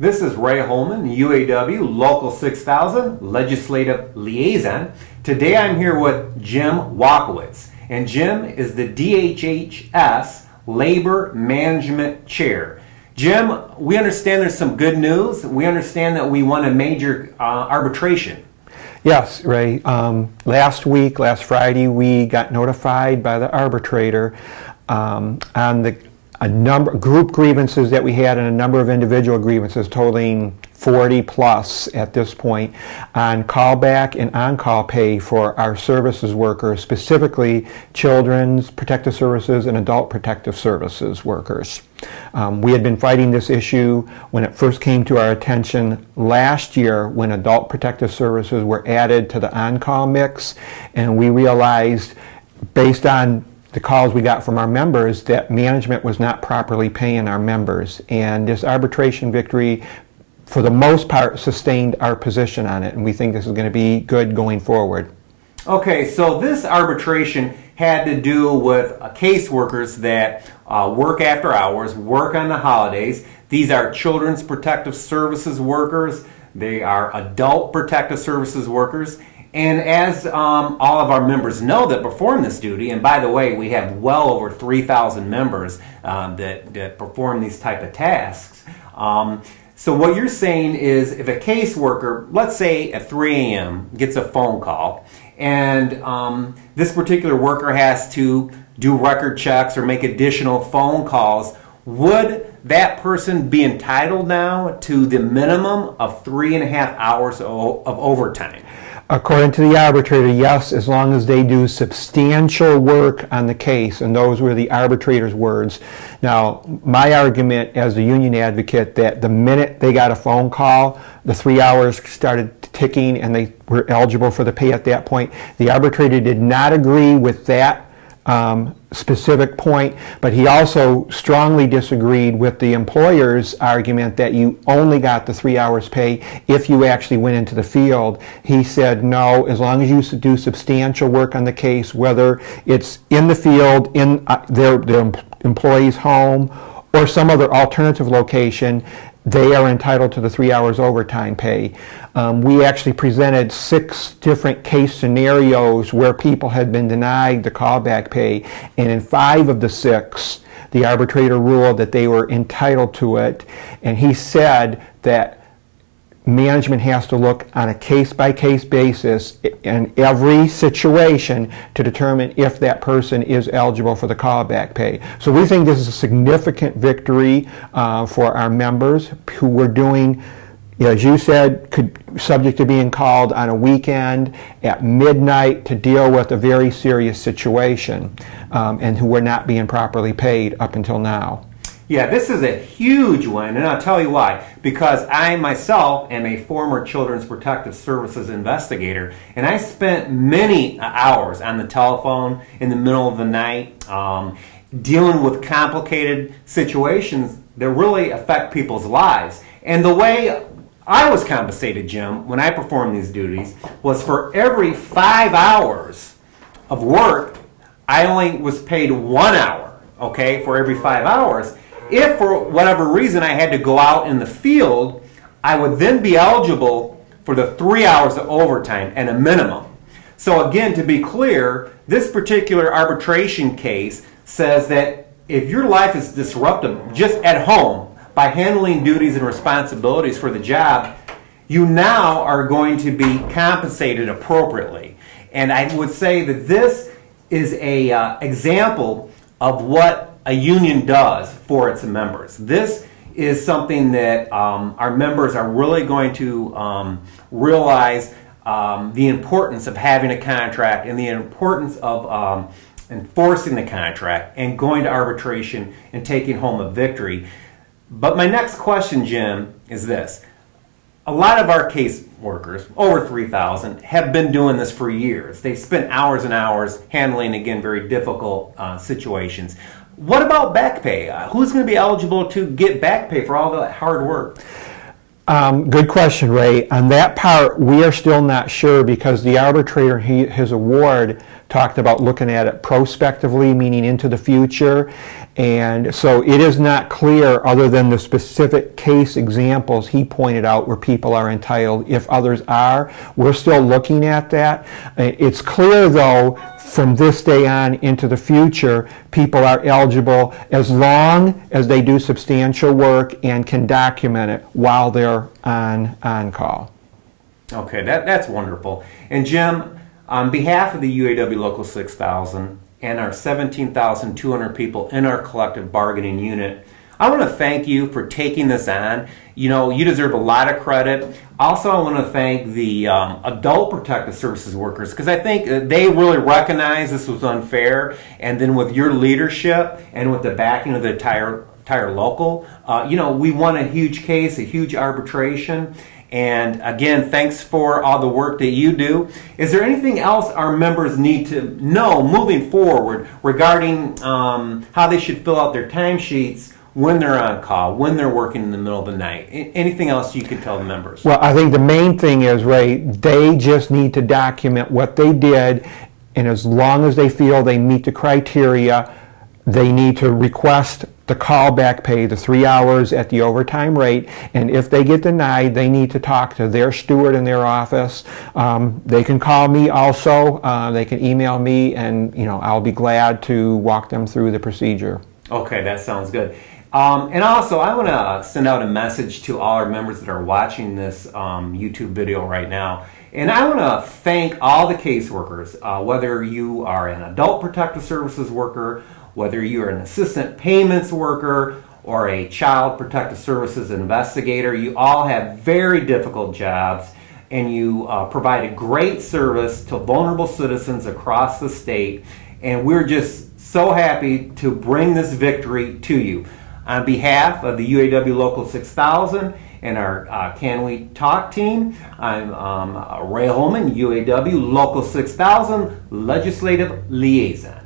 This is Ray Holman, UAW Local 6000 Legislative Liaison. Today I'm here with Jim Walkowitz, and Jim is the DHHS Labor Management Chair. Jim, we understand there's some good news. We understand that we won a major arbitration. Yes, Ray. Last Friday, we got notified by the arbitrator on a number group grievances that we had and a number of individual grievances totaling 40 plus at this point on callback and on-call pay for our services workers, specifically children's protective services and adult protective services workers. We had been fighting this issue when it first came to our attention last year when adult protective services were added to the on-call mix, and we realized, based on the calls we got from our members, that management was not properly paying our members. And this arbitration victory, for the most part, sustained our position on it, and we think this is going to be good going forward. Okay, so this arbitration had to do with caseworkers that work after hours, work on the holidays. These are children's protective services workers. They are adult protective services workers. And as all of our members know that perform this duty, and by the way, we have well over 3,000 members that perform these type of tasks. So what you're saying is, if a caseworker, let's say at 3 a.m. gets a phone call, and this particular worker has to do record checks or make additional phone calls, would that person be entitled now to the minimum of 3.5 hours of overtime? According to the arbitrator, yes, as long as they do substantial work on the case, and those were the arbitrator's words. Now, my argument as a union advocate that the minute they got a phone call, the 3 hours started ticking and they were eligible for the pay at that point. The arbitrator did not agree with that specific point, but he also strongly disagreed with the employer's argument that you only got the 3 hours pay if you actually went into the field. He said no, as long as you do substantial work on the case, whether it's in the field, in their employee's home, or some other alternative location, they are entitled to the 3 hours overtime pay. We actually presented 6 different case scenarios where people had been denied the callback pay, and in 5 of the 6, the arbitrator ruled that they were entitled to it, and he said that management has to look on a case-by-case basis in every situation to determine if that person is eligible for the callback pay. So we think this is a significant victory for our members who were doing, as you said, subject to being called on a weekend at midnight to deal with a very serious situation, and who were not being properly paid up until now. Yeah, this is a huge win, and I'll tell you why. Because I myself am a former Children's Protective Services investigator, and I spent many hours on the telephone in the middle of the night dealing with complicated situations that really affect people's lives. And the way I was compensated, Jim, when I performed these duties, was for every 5 hours of work, I only was paid 1 hour, okay, for every 5 hours. If for whatever reason I had to go out in the field, I would then be eligible for the 3 hours of overtime at a minimum. So again, to be clear, this particular arbitration case says that if your life is disrupted just at home by handling duties and responsibilities for the job, you now are going to be compensated appropriately. And I would say that this is an example of what a union does for its members. This is something that our members are really going to realize the importance of having a contract and the importance of enforcing the contract and going to arbitration and taking home a victory. But my next question, Jim, is this. A lot of our case workers, over 3,000, have been doing this for years. They've spent hours and hours handling, again, very difficult situations. What about back pay? Who's going to be eligible to get back pay for all that hard work? Good question, Ray. On that part, we are still not sure because the arbitrator, his award talked about looking at it prospectively, meaning into the future. And so it is not clear, other than the specific case examples he pointed out where people are entitled. If others are, we're still looking at that. It's clear, though, from this day on into the future, people are eligible as long as they do substantial work and can document it while they're on call. Okay, that's wonderful. And Jim, on behalf of the UAW Local 6000 and our 17,200 people in our collective bargaining unit, I want to thank you for taking this on. You know, you deserve a lot of credit. Also, I want to thank the adult protective services workers, because I think they really recognize this was unfair, and then with your leadership and with the backing of the entire local, you know, we won a huge case, a huge arbitration. And again, thanks for all the work that you do. Is there anything else our members need to know moving forward regarding how they should fill out their timesheets when they're on call, when they're working in the middle of the night? Anything else you could tell the members? Well, I think the main thing is, Ray, they just need to document what they did, and as long as they feel they meet the criteria, they need to request the callback pay, the 3 hours at the overtime rate, and if they get denied, they need to talk to their steward in their office. They can call me also, they can email me, and I'll be glad to walk them through the procedure. Okay, that sounds good. And also, I want to send out a message to all our members that are watching this YouTube video right now. And I want to thank all the caseworkers, whether you are an adult protective services worker, whether you're an assistant payments worker, or a child protective services investigator. You all have very difficult jobs, and you provide a great service to vulnerable citizens across the state. And we're just so happy to bring this victory to you. On behalf of the UAW Local 6000 and our Can We Talk team, I'm Ray Holman, UAW Local 6000 Legislative Liaison.